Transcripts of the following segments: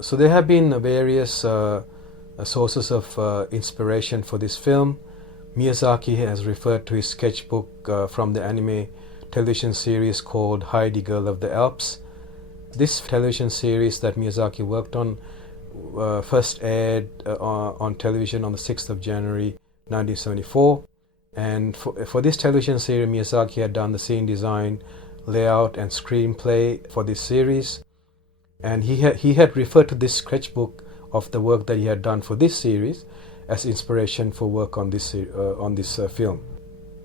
So there have been various sources of inspiration for this film. Miyazaki has referred to his sketchbook from the anime television series called Heidi Girl of the Alps. This television series that Miyazaki worked on first aired on television on the 6th of January 1974. And for this television series, Miyazaki had done the scene design, layout and screenplay for this series. And he had referred to this sketchbook of the work that he had done for this series as inspiration for work on this film.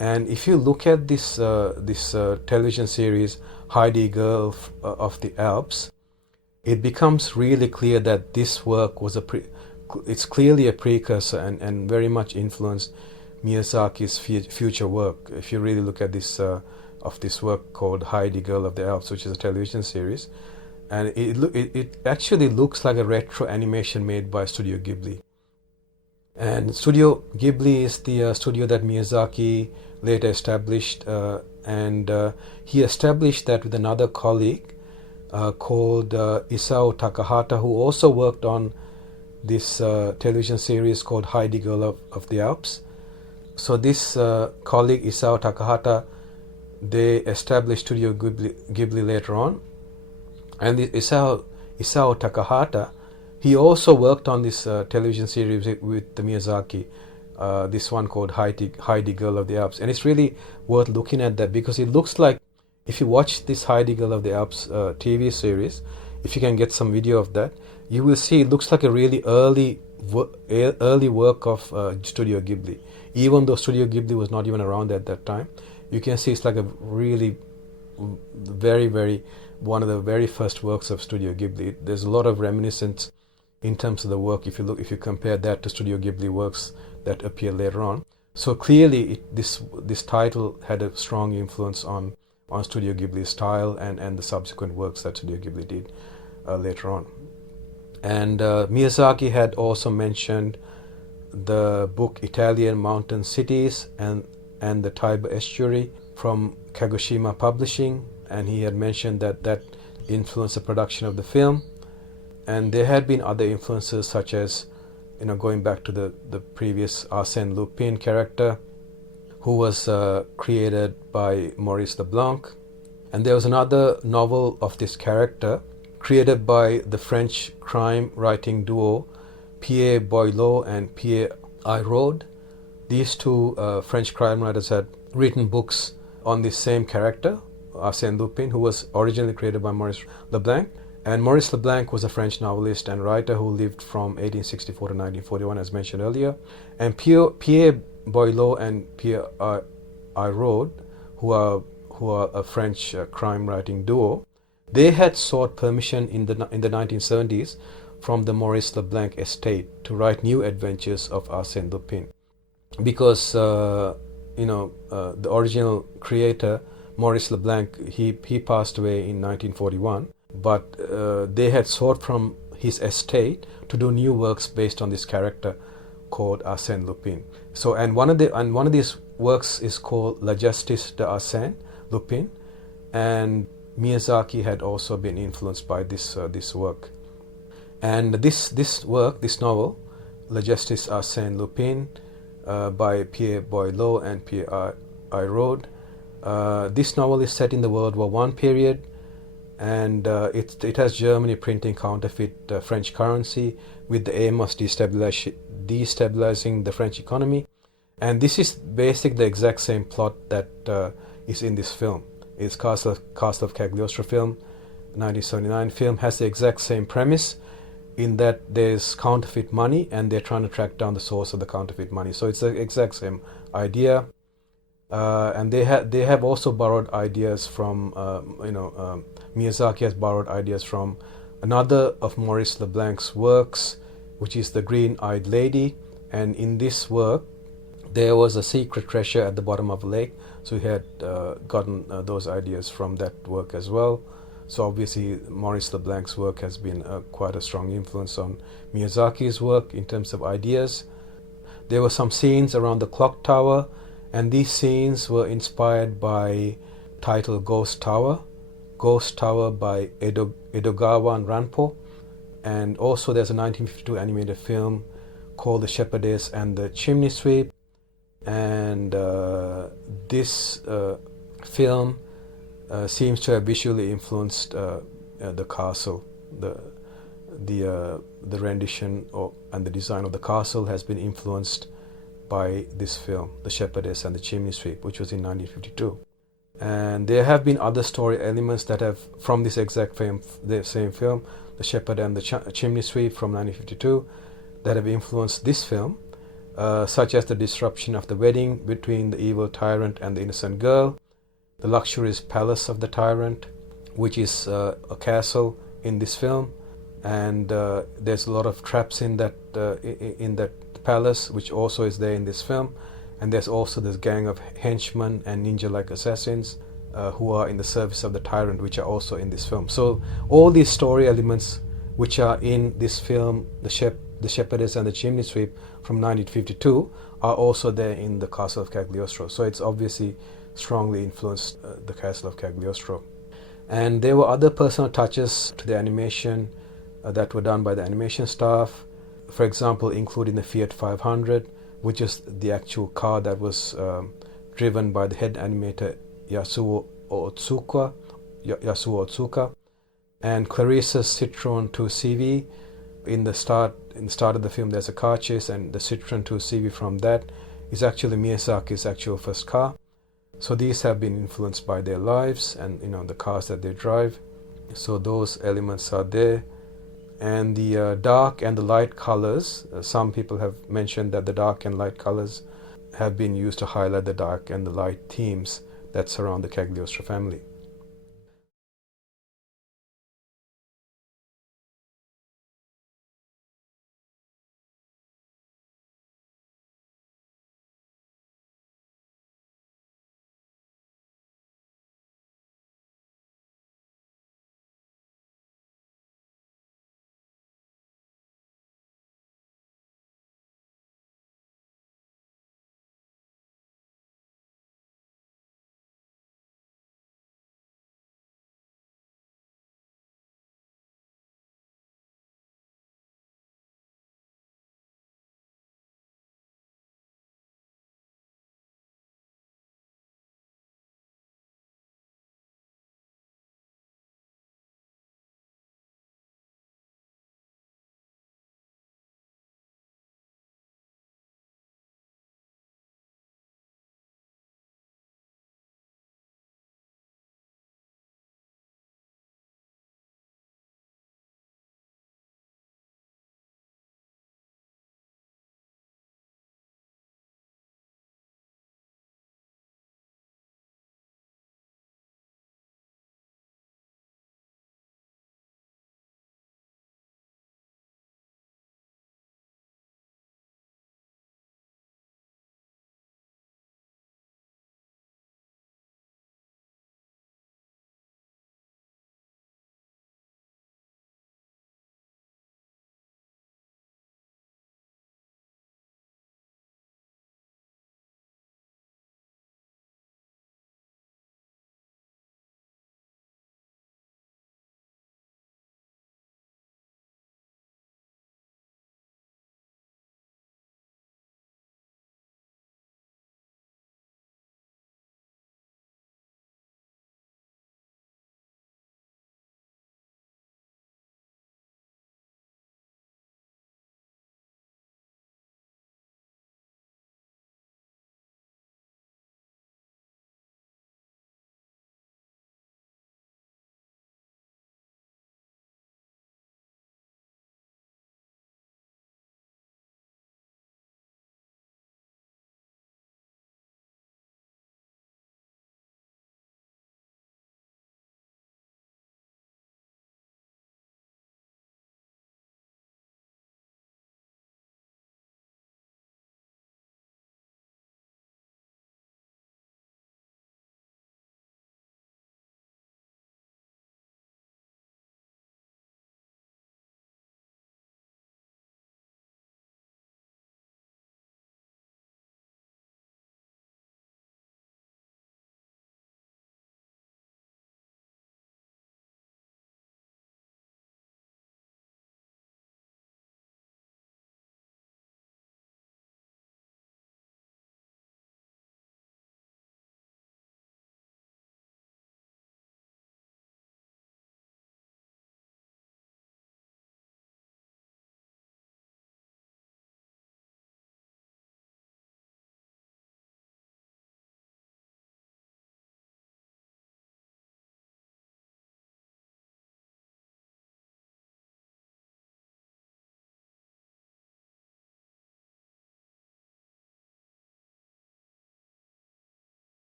And if you look at this television series, Heidi Girl of the Alps, it becomes really clear that this work was it's clearly a precursor and very much influenced Miyazaki's future work. If you really look at this work called Heidi Girl of the Alps, which is a television series, and it actually looks like a retro animation made by Studio Ghibli. And Studio Ghibli is the studio that Miyazaki later established, and he established that with another colleague called Isao Takahata, who also worked on this television series called Heidi Girl of the Alps. So this colleague Isao Takahata, they established Studio Ghibli later on. And Isao Takahata, he also worked on this television series with the Miyazaki, this one called Heidi Girl of the Alps. And it's really worth looking at that, because it looks like, if you watch this Heidi Girl of the Alps TV series, if you can get some video of that, you will see it looks like a really early work of Studio Ghibli. Even though Studio Ghibli was not even around at that time, you can see it's like a really very, very one of the very first works of Studio Ghibli. There's a lot of reminiscence in terms of the work if you compare that to Studio Ghibli works that appear later on. So clearly this title had a strong influence on Studio Ghibli's style and the subsequent works that Studio Ghibli did later on. And Miyazaki had also mentioned the book Italian Mountain Cities and the Tiber Estuary from Kagoshima Publishing, and he had mentioned that influenced the production of the film. And there had been other influences, such as, going back to the previous Arsène Lupin character, who was created by Maurice Leblanc. And there was another novel of this character created by the French crime writing duo Pierre Boileau and Pierre Ayrault. These two French crime writers had written books on this same character, Arsène Lupin, who was originally created by Maurice Leblanc. And Maurice Leblanc was a French novelist and writer who lived from 1864 to 1941, as mentioned earlier. And Pierre Boileau and Pierre Ayrault, who are a French crime writing duo, they had sought permission in the 1970s from the Maurice Leblanc estate to write new adventures of Arsène Lupin, because the original creator, Maurice Leblanc, he passed away in 1941, but they had sought from his estate to do new works based on this character called Arsène Lupin. So, and one of these works is called La Justice de Arsène Lupin, and Miyazaki had also been influenced by this work. And this novel, La Justice Arsène Lupin, by Pierre Boileau and Pierre Ayrault, this novel is set in the World War I period, and it has Germany printing counterfeit French currency with the aim of destabilizing the French economy. And this is basically the exact same plot that is in this film. It's Castle of Cagliostro film, 1979 film, has the exact same premise, in that there's counterfeit money and they're trying to track down the source of the counterfeit money. So it's the exact same idea. And they have also borrowed ideas from, Miyazaki has borrowed ideas from another of Maurice Leblanc's works, which is The Green-Eyed Lady. And in this work, there was a secret treasure at the bottom of a lake. So he had gotten those ideas from that work as well. So obviously Maurice Leblanc's work has been quite a strong influence on Miyazaki's work in terms of ideas. There were some scenes around the clock tower, and these scenes were inspired by title Ghost Tower by Edogawa and Ranpo. And also there's a 1952 animated film called The Shepherdess and the Chimney Sweep. And this film seems to have visually influenced the castle. The rendition and the design of the castle has been influenced by this film, The Shepherdess and the Chimney Sweep, which was in 1952. And there have been other story elements that have, from this exact film, the same film, The Shepherd and the Chimney Sweep from 1952, that have influenced this film, such as the disruption of the wedding between the evil tyrant and the innocent girl, the luxurious palace of the tyrant, which is a castle in this film, and there's a lot of traps in that palace, which also is there in this film. And there's also this gang of henchmen and ninja-like assassins who are in the service of the tyrant, which are also in this film. So all these story elements which are in this film, The Shepherdess and the Chimney Sweep from 1952, are also there in the Castle of Cagliostro. So it's obviously strongly influenced the Castle of Cagliostro. And there were other personal touches to the animation that were done by the animation staff. For example, including the Fiat 500, which is the actual car that was driven by the head animator Yasuo Otsuka, and Clarissa's Citroën 2CV. In the start of the film, there's a car chase, and the Citroën 2CV from that is actually Miyazaki's actual first car. So these have been influenced by their lives and the cars that they drive. So those elements are there. And the dark and the light colors, some people have mentioned that the dark and light colors have been used to highlight the dark and the light themes that surround the Cagliostro family.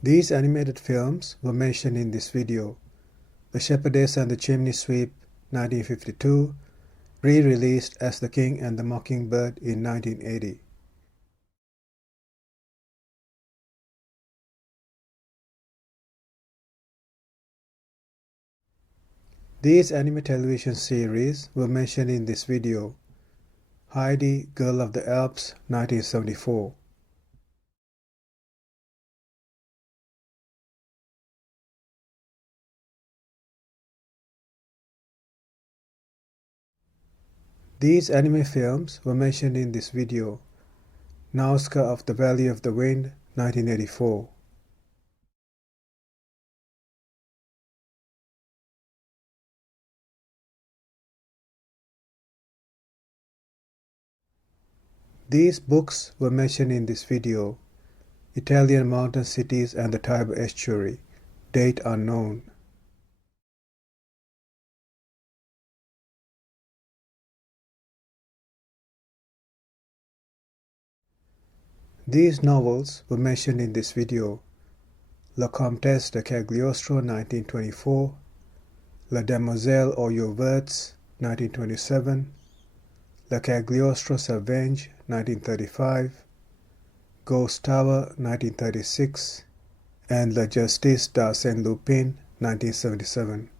These animated films were mentioned in this video. The Shepherdess and the Chimney Sweep, 1952, re-released as The King and the Mockingbird in 1980. These anime television series were mentioned in this video. Heidi, Girl of the Alps, 1974. These anime films were mentioned in this video. Nausicaa of the Valley of the Wind, 1984. These books were mentioned in this video. Italian Mountain Cities and the Tiber Estuary, date unknown. These novels were mentioned in this video. La Comtesse de Cagliostro, 1924, La Demoiselle aux Yeux Verts, 1927, La Cagliostro S'Avenge, 1935, Ghost Tower, 1936, and La Justice d'Arsène Lupin, 1977.